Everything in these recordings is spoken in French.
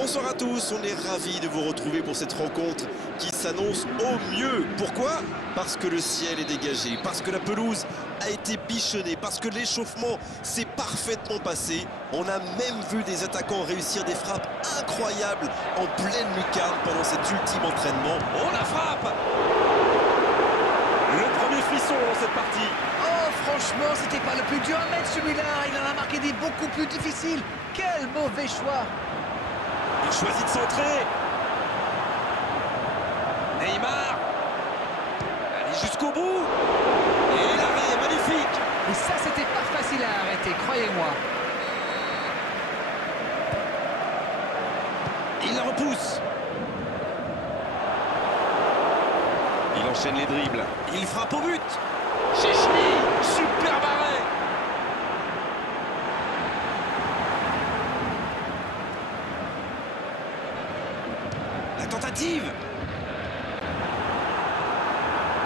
Bonsoir à tous, on est ravis de vous retrouver pour cette rencontre qui s'annonce au mieux. Pourquoi? Parce que le ciel est dégagé, parce que la pelouse a été bichonnée, parce que l'échauffement s'est parfaitement passé. On a même vu des attaquants réussir des frappes incroyables en pleine lucarne pendant cet ultime entraînement. Oh la frappe! Le premier frisson dans cette partie. Oh, franchement, c'était pas le plus dur à mettre celui-là. Il en a marqué des beaucoup plus difficiles. Quel mauvais choix! Il choisit de centrer. Neymar. Allez jusqu'au bout. Et l'arrêt est magnifique. Et ça, c'était pas facile à arrêter, croyez-moi. Il la repousse. Il enchaîne les dribbles. Il frappe au but. Chechny. Superbe arrêt. La tentative.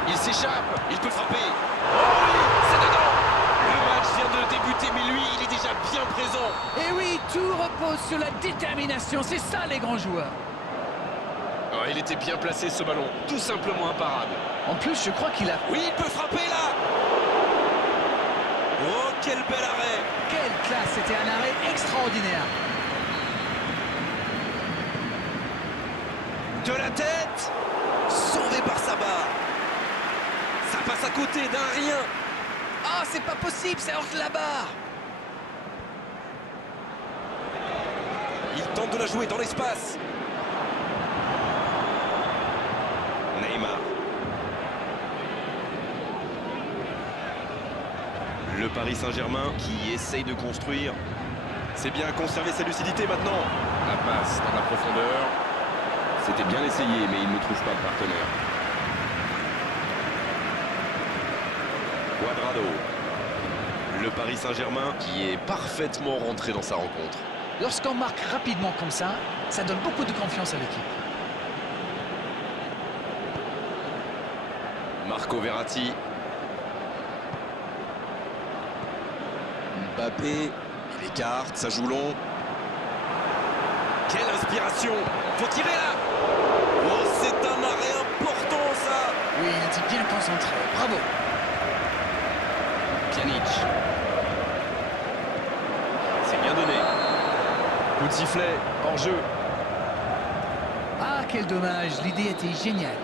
Il s'échappe. Il peut frapper. Oh oui, c'est dedans. Le match vient de débuter, mais lui, il est déjà bien présent. Et oui, tout repose sur la détermination. C'est ça, les grands joueurs. Oh, il était bien placé, ce ballon. Tout simplement imparable. En plus, je crois qu'il a... Oui, il peut frapper, là. Oh, quel bel arrêt. Quelle classe! C'était un arrêt extraordinaire. De la tête. Sauvé par sa barre. Ça passe à côté d'un rien. Ah, c'est pas possible, c'est hors de la barre. Il tente de la jouer dans l'espace. Neymar. Le Paris Saint-Germain qui essaye de construire. C'est bien conserver sa lucidité maintenant. La passe dans la profondeur. C'était bien essayé, mais il ne trouve pas de partenaire. Cuadrado. Le Paris Saint-Germain qui est parfaitement rentré dans sa rencontre. Lorsqu'on marque rapidement comme ça donne beaucoup de confiance à l'équipe. Marco Verratti. Mbappé. Il écarte, ça joue long. Quelle inspiration! Faut tirer là! Oh, c'est un arrêt important ça! Oui, il était bien concentré. Bravo. Pjanic. C'est bien donné. Coup de sifflet, hors jeu. Ah, quel dommage. L'idée était géniale.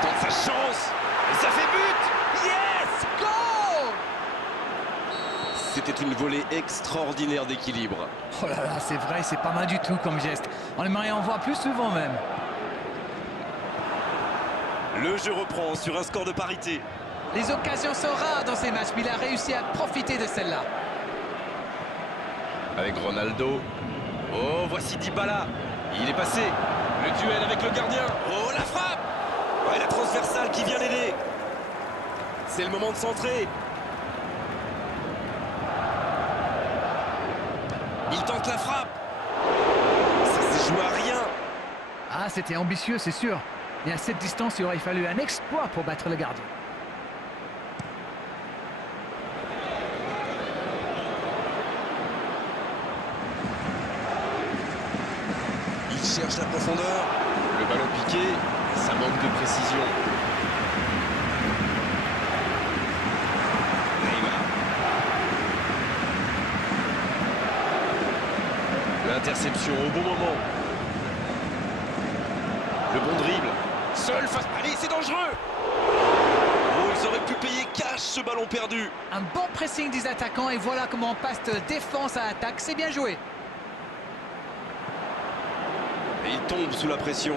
Tente sa chance! Et ça fait but! Yes! Go! C'était une volée extraordinaire d'équilibre. Oh là là, c'est vrai, c'est pas mal du tout comme geste. On aimerait en voir plus souvent même. Le jeu reprend sur un score de parité. Les occasions sont rares dans ces matchs, mais il a réussi à profiter de celle-là. Avec Ronaldo. Oh, voici Dybala. Il est passé. Le duel avec le gardien. Oh, la frappe! Ouais, la transversale qui vient l'aider. C'est le moment de centrer. Il tente la frappe. Ça s'est joué à rien. Ah, c'était ambitieux, c'est sûr. Et à cette distance, il aurait fallu un exploit pour battre le gardien. Il cherche la profondeur. Le ballon piqué. Ça manque de précision. Neymar. L'interception au bon moment. Le bon dribble. Seul face... Allez, c'est dangereux. Oh, ils auraient pu payer cash ce ballon perdu. Un bon pressing des attaquants et voilà comment on passe de défense à attaque. C'est bien joué. Et il tombe sous la pression.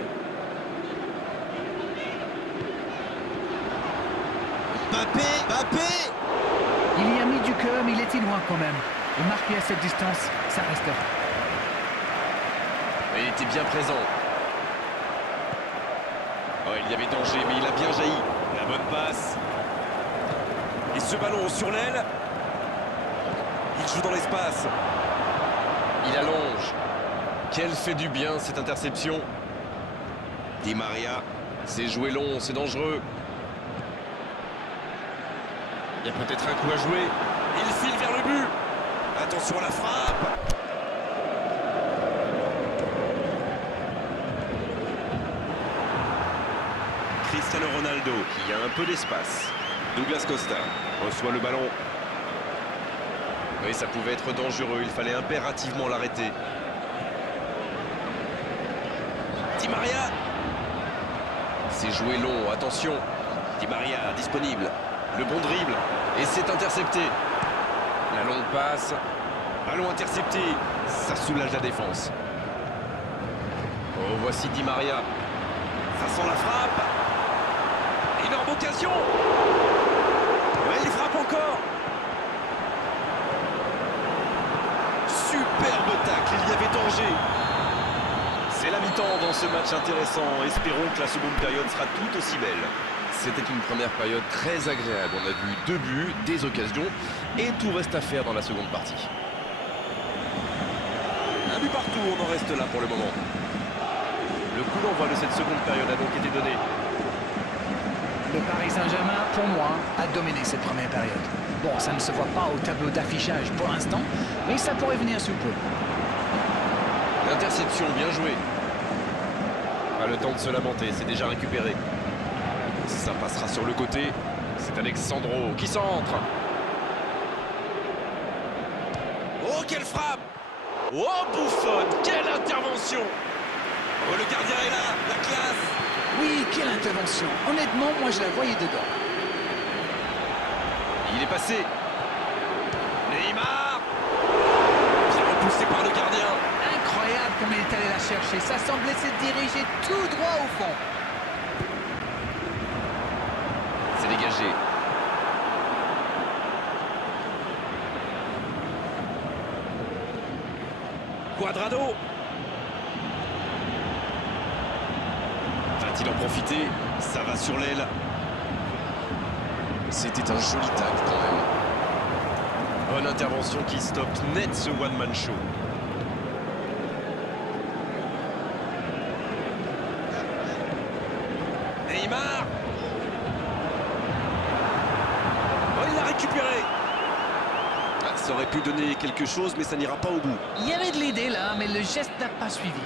Mbappé. Il y a mis du cœur, mais il était loin quand même. Et marquer à cette distance, ça restera. Et il était bien présent. Oh, il y avait danger, mais il a bien jailli. La bonne passe. Et ce ballon sur l'aile. Il joue dans l'espace. Il allonge. Quel fait du bien cette interception. Di Maria. C'est joué long, c'est dangereux. Il y a peut-être un coup à jouer. Il file vers le but. Attention à la frappe. Cristiano Ronaldo qui a un peu d'espace. Douglas Costa reçoit le ballon. Oui, ça pouvait être dangereux, il fallait impérativement l'arrêter. Di Maria. C'est joué long, attention. Di Maria disponible. Le bon dribble. Et c'est intercepté. La longue passe. Ballon intercepté. Ça soulage la défense. Oh, voici Di Maria. Ça sent la frappe. Énorme occasion. Ouais, il frappe encore. Superbe tacle, il y avait danger. C'est la mi-temps dans ce match intéressant. Espérons que la seconde période sera tout aussi belle. C'était une première période très agréable. On a vu 2 buts, des occasions, et tout reste à faire dans la seconde partie. Un but partout, on en reste là pour le moment. Le coup d'envoi de cette seconde période a donc été donné. Le Paris Saint-Germain, pour moi, a dominé cette première période. Bon, ça ne se voit pas au tableau d'affichage pour l'instant, mais ça pourrait venir sous peu. L'interception, bien jouée. Pas le temps de se lamenter, c'est déjà récupéré. Ça passera sur le côté. C'est Alexandro qui centre. Oh, quelle frappe! Oh, Buffon, quelle intervention! Oh, le gardien est là, la classe! Oui, quelle intervention. Honnêtement, moi, je la voyais dedans. Il est passé. Neymar! Bien repoussé par le gardien. Incroyable comme il est allé la chercher. Ça semblait se diriger tout droit au fond. C'est dégagé. Cuadrado. Va-t-il en profiter? Ça va sur l'aile. C'était un joli tacle quand même. Bonne intervention qui stoppe net ce one-man show. Neymar. Oh, il l'a récupéré. Ah, ça aurait pu donner quelque chose, mais ça n'ira pas au bout. Il y avait de l'idée là, mais le geste n'a pas suivi.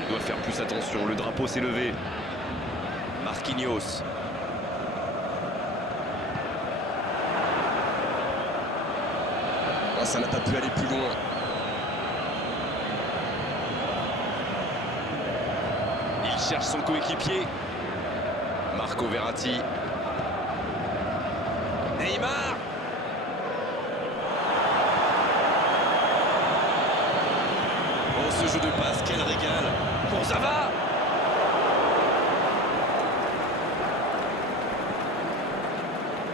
Il doit faire plus attention, le drapeau s'est levé. Marquinhos. Ah, ça n'a pas pu aller plus loin. Il cherche son coéquipier. Marco Verratti. Neymar. Oh, ce jeu de passe, quel régal. Kurzawa.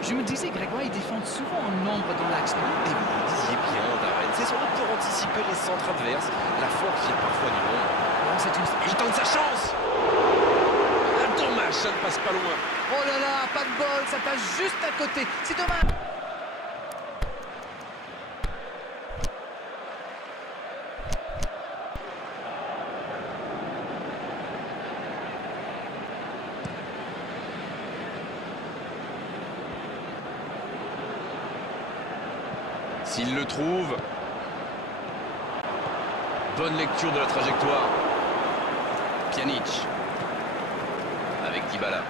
Je me disais, Grégoire, ils défendent souvent en nombre dans l'axe. Et vous le disiez bien, Darren, c'est sans doute pour anticiper les centres adverses. La faute vient parfois du monde. Bon, c'est une... Il tente sa chance. Ah, dommage, ça ne passe pas loin. Oh là là, pas de bol, ça passe juste à côté. C'est dommage. S'il le trouve. Bonne lecture de la trajectoire. Pjanic. Avec Dybala.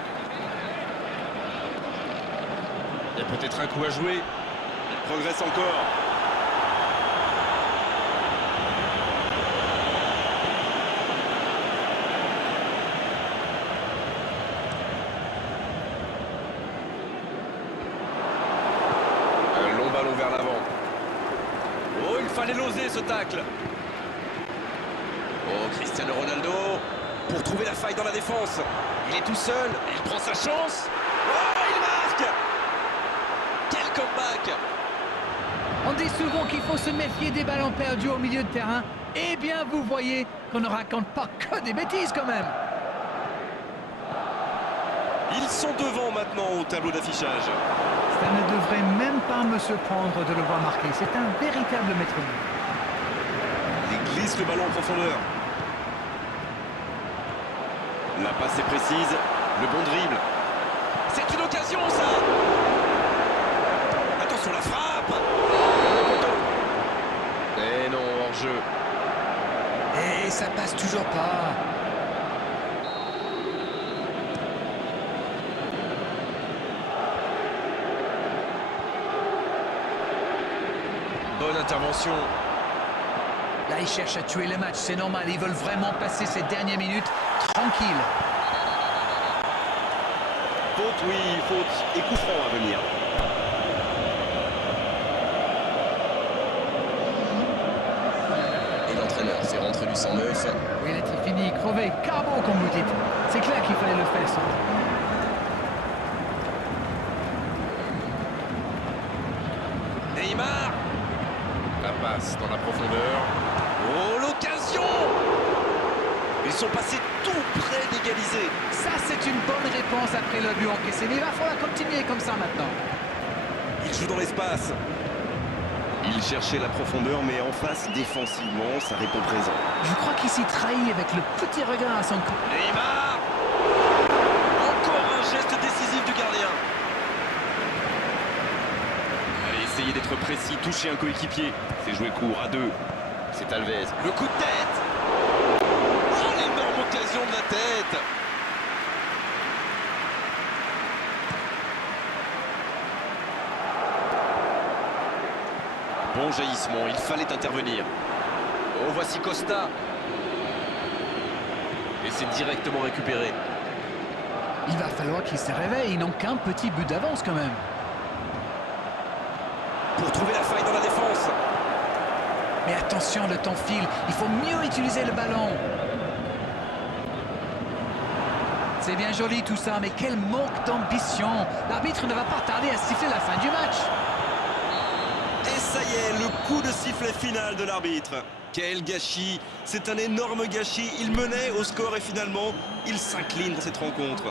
Il y a peut-être un coup à jouer. Il progresse encore. Un long ballon vers l'avant. Oh, il fallait l'oser ce tacle. Oh, Cristiano Ronaldo pour trouver la faille dans la défense. Il est tout seul, il prend sa chance. Oh, il marque. Quel comeback. On dit souvent qu'il faut se méfier des ballons perdus au milieu de terrain. Eh bien, vous voyez qu'on ne raconte pas que des bêtises quand même. Ils sont devant maintenant au tableau d'affichage. Ça ne devrait même pas me surprendre de le voir marquer. C'est un véritable métronome. Il glisse le ballon en profondeur. La passe est précise. Le bon dribble. C'est une occasion, ça. Attention la frappe. Et non, hors-jeu. Et ça passe toujours pas. Bonne intervention. Là, ils cherchent à tuer le match, c'est normal. Ils veulent vraiment passer ces dernières minutes tranquilles. Faute, oui, faute. Et coup franc à venir. Et l'entraîneur fait rentrer du 109. Oui, il était fini, crevé, carbo, comme vous dites. C'est clair qu'il fallait le faire, ça. Neymar. La passe dans la profondeur. Oh, l'occasion. Ils sont passés tout près d'égaliser. Ça, c'est une bonne réponse après le but encaissé. Mais il va falloir continuer comme ça maintenant. Il joue dans l'espace. Il cherchait la profondeur, mais en face, défensivement, ça répond présent. Je crois qu'il s'y trahit avec le petit regard à son cou. Neymar. Encore un geste décisif du gardien. Allez, essayez d'être précis, toucher un coéquipier. C'est jouer court à deux. C'est Alves. Le coup de tête. Oh, l'énorme occasion de la tête. Bon jaillissement, il fallait intervenir. Oh, voici Costa. Et c'est directement récupéré. Il va falloir qu'il se réveille. Ils n'ont qu'un petit but d'avance quand même. Pour trouver la faille dans la défense. Mais attention, le temps file. Il faut mieux utiliser le ballon. C'est bien joli tout ça, mais quel manque d'ambition. L'arbitre ne va pas tarder à siffler la fin du match. Et ça y est, le coup de sifflet final de l'arbitre. Quel gâchis, c'est un énorme gâchis. Il menait au score et finalement, il s'incline dans cette rencontre.